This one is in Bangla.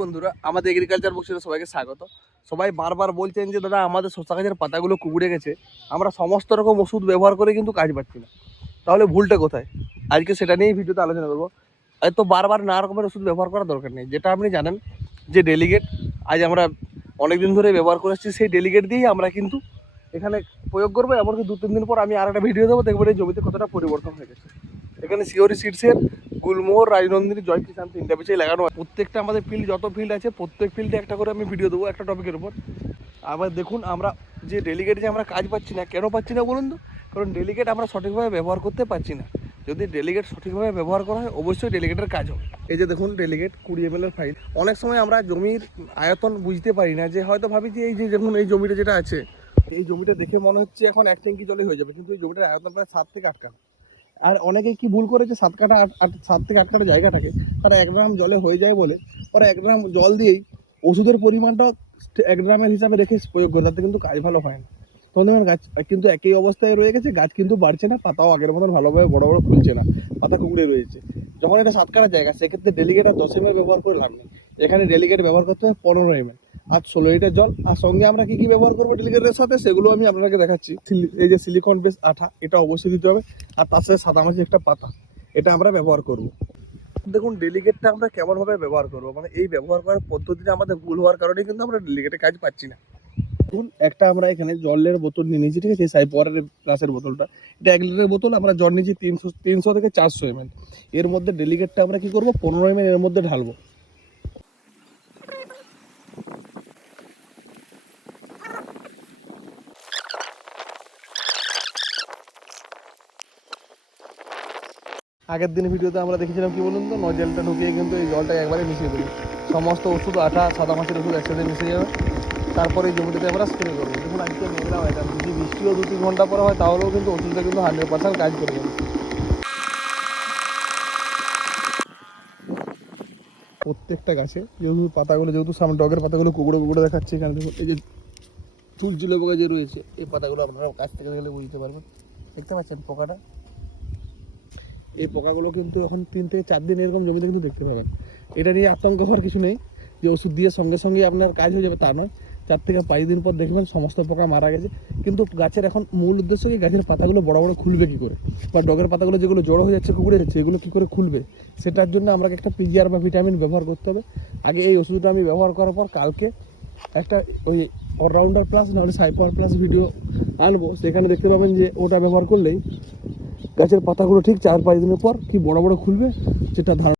বন্ধুরা, আমাদের এগ্রিকালচার বক্সে সবাইকে স্বাগত। সবাই বারবার বলছেন যে দাদা আমাদের শসা গাছের পাতাগুলো কুকড়ে গেছে, আমরা সমস্ত রকম ওষুধ ব্যবহার করে কিন্তু কাজ পাচ্ছি না। তাহলে ভুলটা কোথায়? আজকে সেটা নিয়েই ভিডিওতে আলোচনা করবো। তো বারবার নানা রকমের ওষুধ ব্যবহার করার দরকার নেই। যেটা আপনি জানেন যে ডেলিগেট আজ আমরা অনেকদিন ধরে ব্যবহার করে আসছি, সেই ডেলিগেট দিয়েই আমরা কিন্তু এখানে প্রয়োগ করবো। এমনকি 2-3 দিন পর আমি আর একটা ভিডিও দেবো, দেখবেন এই জমিতে কতটা পরিবর্তন হয়ে গেছে। এখানে শিওরি সিডসের গুলমোহর, রাজনন্দিনী, জয় কিষান 3টা বেচেই লাগানো। প্রত্যেকটা আমাদের ফিল্ড, যত ফিল্ড আছে প্রত্যেক ফিল্ডে একটা করে আমি ভিডিও দেবো একটা টপিকের উপর। আবার দেখুন, আমরা যে ডেলিগেট যে আমরা কাজ পাচ্ছি না, কেন পাচ্ছি না বলুন তো? কারণ ডেলিগেট আমরা সঠিকভাবে ব্যবহার করতে পারছি না। যদি ডেলিগেট সঠিকভাবে ব্যবহার করা হয়, অবশ্যই ডেলিগেটের কাজ হবে। এই যে দেখুন ডেলিগেট 20 ml এর ফাইল। অনেক সময় আমরা জমির আয়তন বুঝতে পারি না, যে হয়তো ভাবি যে এই যে দেখুন এই জমিটা যেটা আছে, এই জমিটা দেখে মনে হচ্ছে এখন 1 ট্যাঙ্কি জলে হয়ে যাবে, কিন্তু এই জমিটার আয়তন প্রায় 7 থেকে 8 কাঠা। আর অনেকেই কি ভুল করেছে, 7 কাঠা 7 থেকে 8 কাঠা জায়গাটাকে তারা 1 গ্রাম জলে হয়ে যায় বলে ওরা 1 গ্রাম জল দিয়েই ওষুধের পরিমাণটা 1 গ্রামের হিসাবে রেখে প্রয়োগ করে, তাতে কিন্তু কাজ ভালো হয় না। তখন দেখবেন গাছ কিন্তু একই অবস্থায় রয়ে গেছে, গাছ কিন্তু বাড়ছে না, পাতাও আগের মতন ভালোভাবে বড় বড় খুলছে না, পাতা কুকড়ে রয়েছে। যখন এটা 7 কাঠা জায়গা, সেক্ষেত্রে ডেলিগেট আর 10 ml ব্যবহার করে লাভ নেই। এখানে ডেলিগেট ব্যবহার করতে হবে 15 ml আর 16 লিটার জল। আর সঙ্গে আমরা কি কি ব্যবহার করবো ডেলিগেটের সাথে, সেগুলো আমি আপনাকে দেখাচ্ছি। এই যে সিলিকন বেস আঠা, এটা অবশ্যই দিতে হবে। আর তার সাথে সাদামাছি একটা পাতা, এটা আমরা ব্যবহার করব। দেখুন ডেলিগেটটা আমরা কেমনভাবে ব্যবহার করবো, মানে এই ব্যবহার করার পদ্ধতিটা আমাদের ভুল হওয়ার কারণে কিন্তু আমরা ডেলিগেটের কাজ পাচ্ছি না। দেখুন একটা আমরা এখানে জলের বোতল নিয়ে নিয়েছি, ঠিক আছে, সাইপরের গ্লাসের বোতলটা। এটা 1 লিটারের বোতল, আমরা জল নিয়েছি 300 থেকে 400 ml। এর মধ্যে ডেলিগেটটা আমরা কি করবো, 15 ml এর মধ্যে ঢালবো। আগের দিন ভিডিওতে আমরা দেখেছিলাম কি বলুন তো, নজেলটা ঢুকিয়ে কিন্তু এই জলটা একবারে মিশিয়ে দেবো। সমস্ত ওষুধ, আঠা, সাদা মাছের ওষুধ একসাথে মিশে যাবে। তারপরে এই জমিটাতে আমরা স্প্রে করবো। দেখুন আজকে মেঘলা ওয়েদার, যদি বৃষ্টিও 2-3 ঘন্টা পরে হয় তাহলেও কিন্তু ওষুধটা কিন্তু 100% কাজ করে যাবে। প্রত্যেকটা গাছে যেহেতু পাতাগুলো, যেহেতু সামনে ডগের পাতাগুলো কুকুরে কুকুরে দেখাচ্ছে, এখানে দেখুন এই যে চুলচুলে পোকা যে রয়েছে, এই পাতাগুলো আপনারা কাছ থেকে দেখলে বুঝতে পারবেন। দেখতে পাচ্ছেন পোকাটা? এই পোকাগুলো কিন্তু এখন 3 থেকে 4 দিন এরকম জমিতে কিন্তু দেখতে পাবেন। এটা নিয়ে আতঙ্ক হওয়ার কিছু নেই যে ওষুধ দিয়ে সঙ্গে সঙ্গে আপনার কাজ হয়ে যাবে, তা নয়। 4 থেকে 5 দিন পর দেখবেন সমস্ত পোকা মারা গেছে। কিন্তু গাছের এখন মূল উদ্দেশ্য কি, গাছের পাতাগুলো বড় বড় খুলবে কী করে, বা ডগের পাতাগুলো যেগুলো জড়ো হয়ে যাচ্ছে, কুকুরে যাচ্ছে, এগুলো কী করে খুলবে, সেটার জন্য আমাকে একটা পিজিআর বা ভিটামিন ব্যবহার করতে হবে। আগে এই ওষুধটা আমি ব্যবহার করার পর কালকে একটা ওই অলরাউন্ডার প্লাস নাহলে সাইপার প্লাস ভিডিও আনবো, সেখানে দেখতে পাবেন যে ওটা ব্যবহার করলেই গাছের পাতাগুলো ঠিক 4-5 দিনের পর কি বড় বড় খুলবে, যেটা ধারণা